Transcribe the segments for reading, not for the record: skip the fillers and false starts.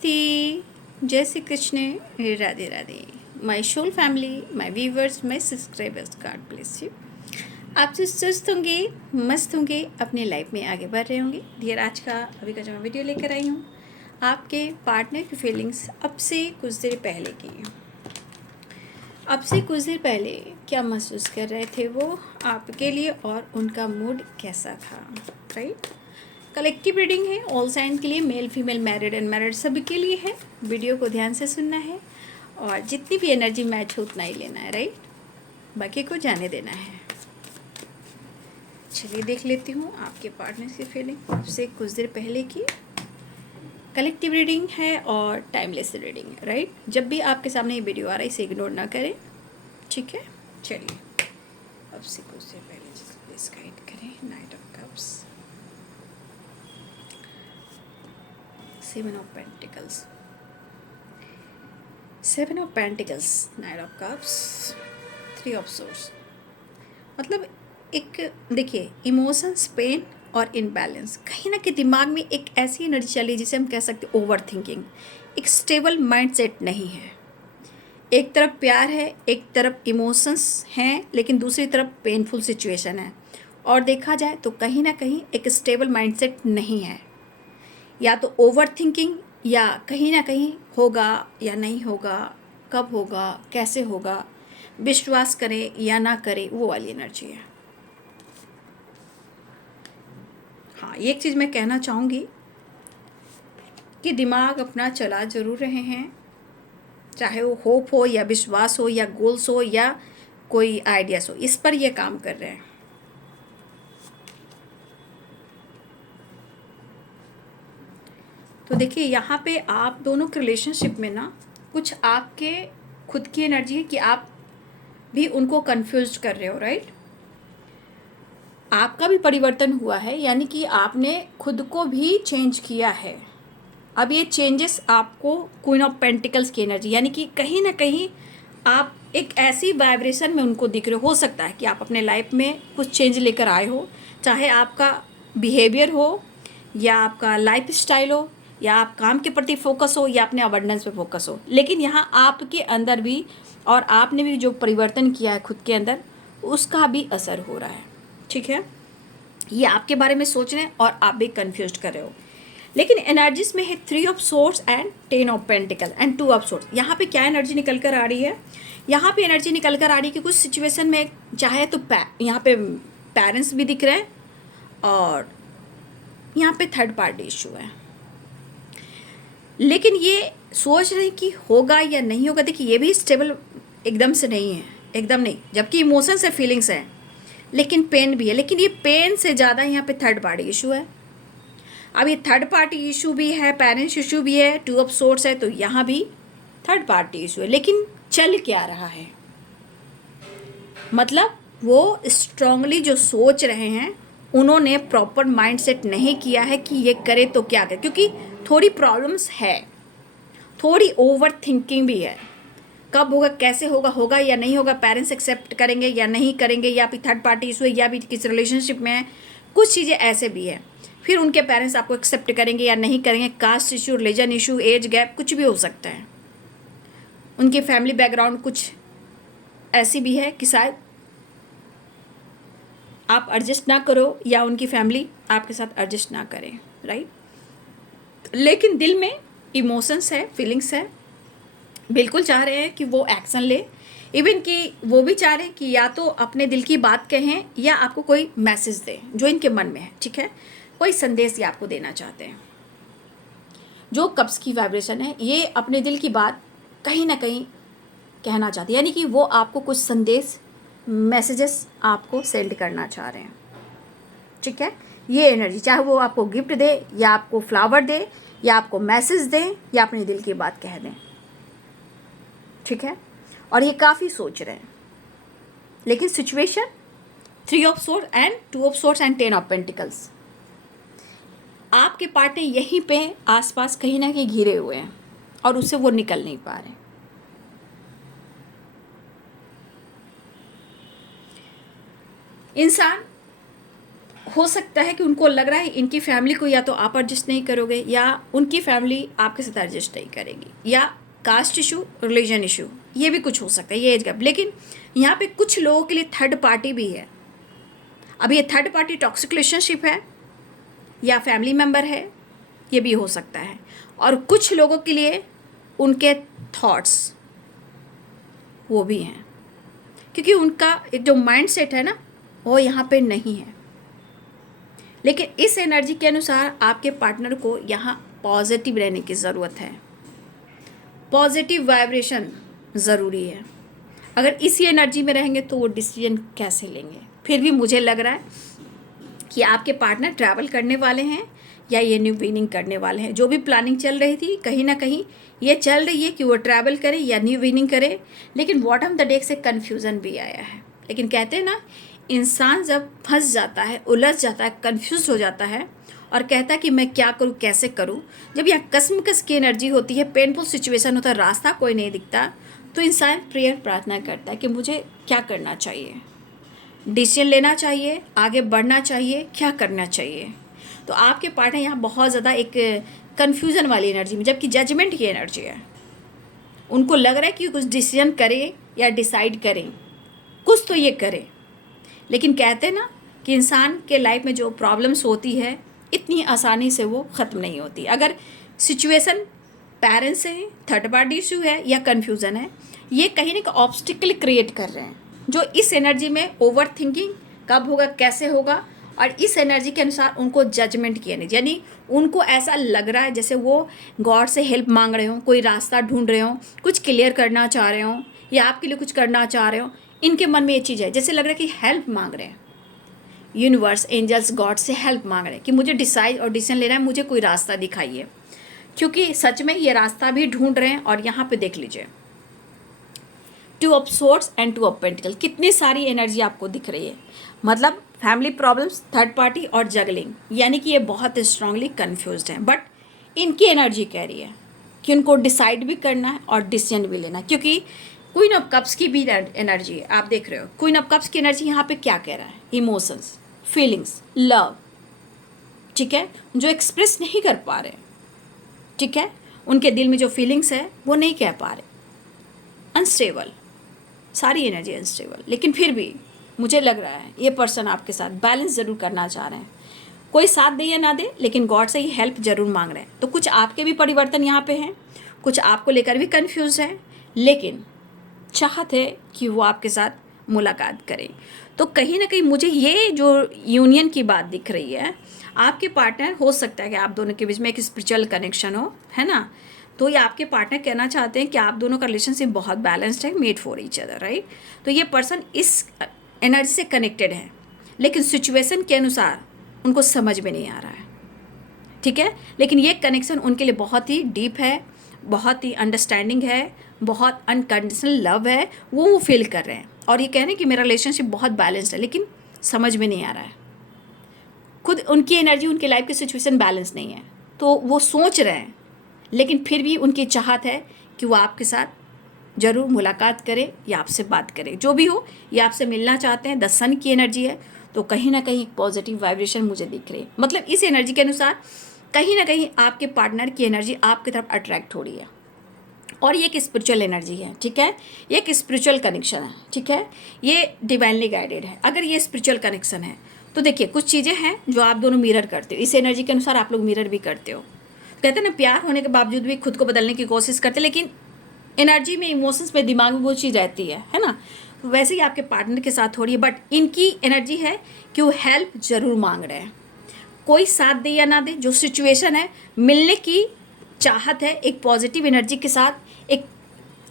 नमस्ते, जय Shri Krishna, Radhe Radhe. My soul family, my viewers, my subscribers, God bless you. आप जो स्वस्थ होंगे, मस्त होंगे, अपनी लाइफ में आगे बढ़ रहे होंगे। डियर, आज का अभी का जो मैं वीडियो लेकर आई हूँ, आपके पार्टनर की फीलिंग्स अब से कुछ देर पहले की। अब से कुछ देर पहले क्या महसूस कर रहे थे वो आपके लिए, और उनका मूड कैसा था, राइट। कलेक्टिव रीडिंग है, ऑल साइन के लिए, मेल फीमेल मैरिड अनमैरिड सभी के लिए है। वीडियो को ध्यान से सुनना है और जितनी भी एनर्जी मैच हो उतना ही लेना है, राइट। बाकी को जाने देना है। चलिए देख लेती हूँ आपके पार्टनर की फीलिंग आपसे कुछ देर पहले की। कलेक्टिव रीडिंग है और टाइमलेस रीडिंग है, राइट। जब भी आपके सामने ये वीडियो आ रहा है इसे इग्नोर ना करें, ठीक है। चलिए अब से कुछ देर पहले प्लीज गाइड करें। Night of cups, Seven of Pentacles, Seven of Pentacles, Knight of Cups, Three of Swords। मतलब एक देखिए, इमोशंस, पेन और इनबैलेंस, कहीं ना कहीं दिमाग में एक ऐसी एनर्जी चली जिसे हम कह सकते ओवर थिंकिंग। एक स्टेबल माइंडसेट नहीं है। एक तरफ प्यार है, एक तरफ इमोशंस हैं, लेकिन दूसरी तरफ पेनफुल सिचुएशन है। और देखा जाए तो कहीं ना कहीं एक स्टेबल माइंडसेट नहीं है। या तो ओवर थिंकिंग, या कहीं ना कहीं होगा या नहीं होगा, कब होगा, कैसे होगा, विश्वास करें या ना करें, वो वाली एनर्जी है। हाँ, एक चीज़ मैं कहना चाहूँगी कि दिमाग अपना चला ज़रूर रहे हैं, चाहे वो होप हो या विश्वास हो या गोल्स हो या कोई आइडियाज़ हो, इस पर ये काम कर रहे हैं। तो देखिए, यहाँ पे आप दोनों के रिलेशनशिप में ना कुछ आपके खुद की एनर्जी है कि आप भी उनको कंफ्यूज कर रहे हो, राइट। आपका भी परिवर्तन हुआ है, यानी कि आपने खुद को भी चेंज किया है। अब ये चेंजेस आपको क्वीन ऑफ पेंटिकल्स की एनर्जी, यानी कि कहीं ना कहीं आप एक ऐसी वाइब्रेशन में उनको दिख रहे हो सकता है कि आप अपने लाइफ में कुछ चेंज लेकर आए हो, चाहे आपका बिहेवियर हो या आपका लाइफ स्टाइल हो या आप काम के प्रति फोकस हो या अपने अबंडेंस पे फोकस हो, लेकिन यहाँ आपके अंदर भी और आपने भी जो परिवर्तन किया है खुद के अंदर, उसका भी असर हो रहा है, ठीक है। ये आपके बारे में सोच रहे हैं और आप भी कंफ्यूज कर रहे हो। लेकिन एनर्जीज में है three of source and ten of pentacle and two of source. यहाँ पे क्या एनर्जी निकल कर आ रही है? यहाँ पे एनर्जी निकल कर आ रही है कि कुछ सिचुएशन में चाहे तो यहाँ पे पेरेंट्स भी दिख रहे हैं और यहाँ पे थर्ड पार्टी इशू है, लेकिन ये सोच रहे हैं कि होगा या नहीं होगा। देखिए, ये भी स्टेबल एकदम से नहीं है, एकदम नहीं। जबकि इमोशंस है, फीलिंग्स है, लेकिन पेन भी है। लेकिन ये पेन से ज़्यादा यहाँ पे थर्ड पार्टी इशू है। अब ये थर्ड पार्टी इशू भी है, पेरेंट्स इशू भी है, टू ऑफ सोर्स है, तो यहाँ भी थर्ड पार्टी इशू है। लेकिन चल क्या रहा है, मतलब वो स्ट्रांगली जो सोच रहे हैं, उन्होंने प्रॉपर माइंडसेट नहीं किया है कि ये करे तो क्या करे, क्योंकि थोड़ी प्रॉब्लम्स है, थोड़ी ओवर थिंकिंग भी है। कब होगा, कैसे होगा, होगा या नहीं होगा, पेरेंट्स एक्सेप्ट करेंगे या नहीं करेंगे, या फिर थर्ड पार्टी इशू है, या फिर किस रिलेशनशिप में है, कुछ चीज़ें ऐसे भी है। फिर उनके पेरेंट्स आपको एक्सेप्ट करेंगे या नहीं करेंगे, caste issue, religion issue, age gap, कुछ भी हो सकता है। उनके फैमिली बैकग्राउंड कुछ ऐसी भी है कि शायद आप एडजस्ट ना करो या उनकी फैमिली आपके साथ एडजस्ट ना करें, राइट। लेकिन दिल में इमोशंस है, फीलिंग्स है, बिल्कुल चाह रहे हैं कि वो एक्शन ले। इवन कि वो भी चाह रहे हैं कि या तो अपने दिल की बात कहें या आपको कोई मैसेज दें जो इनके मन में है, ठीक है। कोई संदेश ये आपको देना चाहते हैं। जो कप्स की वाइब्रेशन है, ये अपने दिल की बात कहीं ना कहीं कहना चाहते हैं, यानी कि वो आपको कुछ संदेश, मैसेजेस आपको सेंड करना चाह रहे हैं, ठीक है। ये एनर्जी, चाहे वो आपको गिफ्ट दे या आपको फ्लावर दे या आपको मैसेज दें या अपने दिल की बात कह दें, ठीक है। और ये काफ़ी सोच रहे हैं, लेकिन situation three of source and two of source and ten of pentacles, आपके पार्टनर यहीं पे आसपास कहीं ना कहीं घिरे हुए हैं और उससे वो निकल नहीं पा रहे। इंसान हो सकता है कि उनको लग रहा है इनकी फैमिली को या तो आप एडजस्ट नहीं करोगे या उनकी फैमिली आपके साथ एडजस्ट नहीं करेगी, या कास्ट इशू, रिलीजन इशू, ये भी कुछ हो सकता है, ये एज गैप। लेकिन यहाँ पे कुछ लोगों के लिए थर्ड पार्टी भी है। अब ये थर्ड पार्टी टॉक्सिक रिलेशनशिप है या फैमिली मेम्बर है, ये भी हो सकता है। और कुछ लोगों के लिए उनके थॉट्स वो भी हैं, क्योंकि उनका एक जो माइंड सेट है ना वो यहाँ पे नहीं है। लेकिन इस एनर्जी के अनुसार आपके पार्टनर को यहाँ पॉजिटिव रहने की ज़रूरत है, पॉजिटिव वाइब्रेशन ज़रूरी है। अगर इसी एनर्जी में रहेंगे तो वो डिसीजन कैसे लेंगे। फिर भी मुझे लग रहा है कि आपके पार्टनर ट्रैवल करने वाले हैं या ये न्यू बिगिनिंग करने वाले हैं। जो भी प्लानिंग चल रही थी कहीं ना कहीं ये चल रही है कि वो ट्रैवल करे या न्यू बिगिनिंग करे। लेकिन बॉटम द डेक से कन्फ्यूज़न भी आया है। लेकिन कहते हैं ना, इंसान जब फंस जाता है, उलझ जाता है, कन्फ्यूज हो जाता है और कहता है कि मैं क्या करूँ, कैसे करूँ, जब यह कसमकस की एनर्जी होती है, पेनफुल सिचुएशन होता है, रास्ता कोई नहीं दिखता, तो इंसान प्रेयर प्रार्थना करता है कि मुझे क्या करना चाहिए, डिसीजन लेना चाहिए, आगे बढ़ना चाहिए, क्या करना चाहिए। तो आपके पार्टनर यहाँ बहुत ज़्यादा एक कन्फ्यूज़न वाली एनर्जी में, जबकि जजमेंट की एनर्जी है। उनको लग रहा है कि कुछ डिसीजन करें या डिसाइड करें, कुछ तो ये करें। लेकिन कहते हैं ना कि इंसान के लाइफ में जो प्रॉब्लम्स होती है इतनी आसानी से वो ख़त्म नहीं होती। अगर सिचुएशन पेरेंट्स से है, थर्ड पार्टी इशू है या कन्फ्यूज़न है, ये कहीं ना कहीं ऑब्स्टिकल क्रिएट कर रहे हैं, जो इस एनर्जी में ओवर थिंकिंग कब होगा, कैसे होगा, और इस एनर्जी के अनुसार उनको जजमेंट की एनर्जी, यानी उनको ऐसा लग रहा है जैसे वो गॉड से हेल्प मांग रहे हों, कोई रास्ता ढूंढ रहे हों, कुछ क्लियर करना चाह रहे हों या आपके लिए कुछ करना चाह रहे हों। इनके मन में ये चीज़ है, जैसे लग रहा है कि हेल्प मांग रहे हैं, यूनिवर्स, एंजल्स, गॉड से हेल्प मांग रहे हैं कि मुझे डिसाइड और डिसीजन लेना है, मुझे कोई रास्ता दिखाइए। क्योंकि सच में ये रास्ता भी ढूंढ रहे हैं। और यहाँ पे देख लीजिए, two of swords and two of pentacle, कितनी सारी एनर्जी आपको दिख रही है। मतलब फैमिली प्रॉब्लम्स, थर्ड पार्टी और जगलिंग, यानी कि ये बहुत स्ट्रांगली कन्फ्यूज्ड हैं। बट इनकी एनर्जी कह रही है कि उनको डिसाइड भी करना है और डिसीजन भी लेना है। क्योंकि क्वीन ऑफ कप्स की भी एनर्जी है, आप देख रहे हो। क्वीन ऑफ कप्स की एनर्जी यहाँ पे क्या कह रहा है, इमोशंस, फीलिंग्स, लव, ठीक है, जो एक्सप्रेस नहीं कर पा रहे, ठीक है, उनके दिल में जो फीलिंग्स है वो नहीं कह पा रहे, अनस्टेबल, सारी एनर्जी अनस्टेबल। लेकिन फिर भी मुझे लग रहा है ये पर्सन आपके साथ बैलेंस ज़रूर करना चाह रहे हैं। कोई साथ दे या ना दे, लेकिन गॉड से ही हेल्प ज़रूर मांग रहे हैं। तो कुछ आपके भी परिवर्तन यहाँ पे हैं, कुछ आपको लेकर भी कंफ्यूज है, लेकिन चाहत है कि वो आपके साथ मुलाकात करें। तो कहीं ना कहीं मुझे ये जो यूनियन की बात दिख रही है, आपके पार्टनर, हो सकता है कि आप दोनों के बीच में एक स्पिरिचुअल कनेक्शन हो, है ना। तो ये आपके पार्टनर कहना चाहते हैं कि आप दोनों का रिलेशनशिप बहुत बैलेंस्ड है, made for each other, right. तो ये पर्सन इस एनर्जी से कनेक्टेड है, लेकिन सिचुएशन के अनुसार उनको समझ में नहीं आ रहा है, ठीक है। लेकिन ये कनेक्शन उनके लिए बहुत ही डीप है, बहुत ही अंडरस्टैंडिंग है, बहुत अनकंडीशनल लव है, वो फील कर रहे हैं। और ये कह रहे हैं कि मेरा रिलेशनशिप बहुत बैलेंस्ड है, लेकिन समझ में नहीं आ रहा है। खुद उनकी एनर्जी, उनकी लाइफ की सिचुएशन बैलेंस नहीं है, तो वो सोच रहे हैं, लेकिन फिर भी उनकी चाहत है कि वो आपके साथ ज़रूर मुलाकात करें या आपसे बात करें। जो भी हो, ये आपसे मिलना चाहते हैं। द सन की एनर्जी है, तो कहीं ना कहीं पॉजिटिव वाइब्रेशन मुझे दिख रही है। मतलब इस एनर्जी के अनुसार कहीं ना कहीं आपके पार्टनर की एनर्जी आपकी तरफ अट्रैक्ट हो रही है। और ये एक स्पिरिचुअल एनर्जी है, ठीक है, ये एक स्पिरिचुअल कनेक्शन है, ठीक है, ये डिवाइनली गाइडेड है। अगर ये स्पिरिचुअल कनेक्शन है तो देखिए, कुछ चीज़ें हैं जो आप दोनों मिरर करते हो, इस एनर्जी के अनुसार आप लोग मिरर भी करते हो। कहते हैं ना, प्यार होने के बावजूद भी खुद को बदलने की कोशिश करते, लेकिन एनर्जी में, इमोशंस में, दिमाग में वो चीज़ रहती है ना। तो वैसे ही आपके पार्टनर के साथ हो रही है। बट इनकी एनर्जी है कि वो हेल्प ज़रूर मांग रहे हैं, कोई साथ दे या ना दे, जो सिचुएशन है, मिलने की चाहत है एक पॉजिटिव एनर्जी के साथ। एक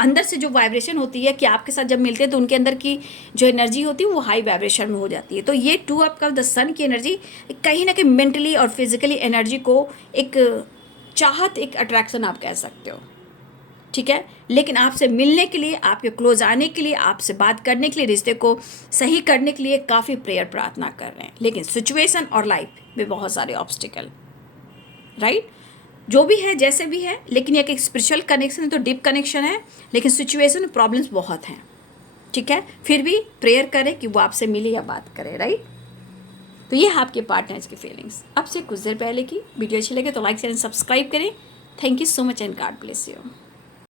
अंदर से जो वाइब्रेशन होती है कि आपके साथ जब मिलते हैं तो उनके अंदर की जो एनर्जी होती है वो हाई वाइब्रेशन में हो जाती है। तो ये टू ऑफ कप्स, द सन की एनर्जी, कहीं ना कहीं मेंटली और फिजिकली एनर्जी को एक चाहत, एक अट्रैक्शन आप कह सकते हो, ठीक है। लेकिन आपसे मिलने के लिए, आपके क्लोज आने के लिए, आपसे बात करने के लिए, रिश्ते को सही करने के लिए काफ़ी प्रेयर प्रार्थना कर रहे हैं। लेकिन सिचुएशन और लाइफ में बहुत सारे ऑब्स्टिकल, राइट। जो भी है, जैसे भी है, लेकिन एक स्पिरिचुअल कनेक्शन है, तो डीप कनेक्शन है, लेकिन सिचुएशन प्रॉब्लम्स बहुत हैं, ठीक है। फिर भी प्रेयर करें कि वो आपसे मिले या बात करें, राइट। तो ये है आपके पार्टनर्स की फीलिंग्स। अब से कुछ देर पहले की वीडियो अच्छी लगे तो लाइक एंड सब्सक्राइब करें। Thank you so much and God bless you.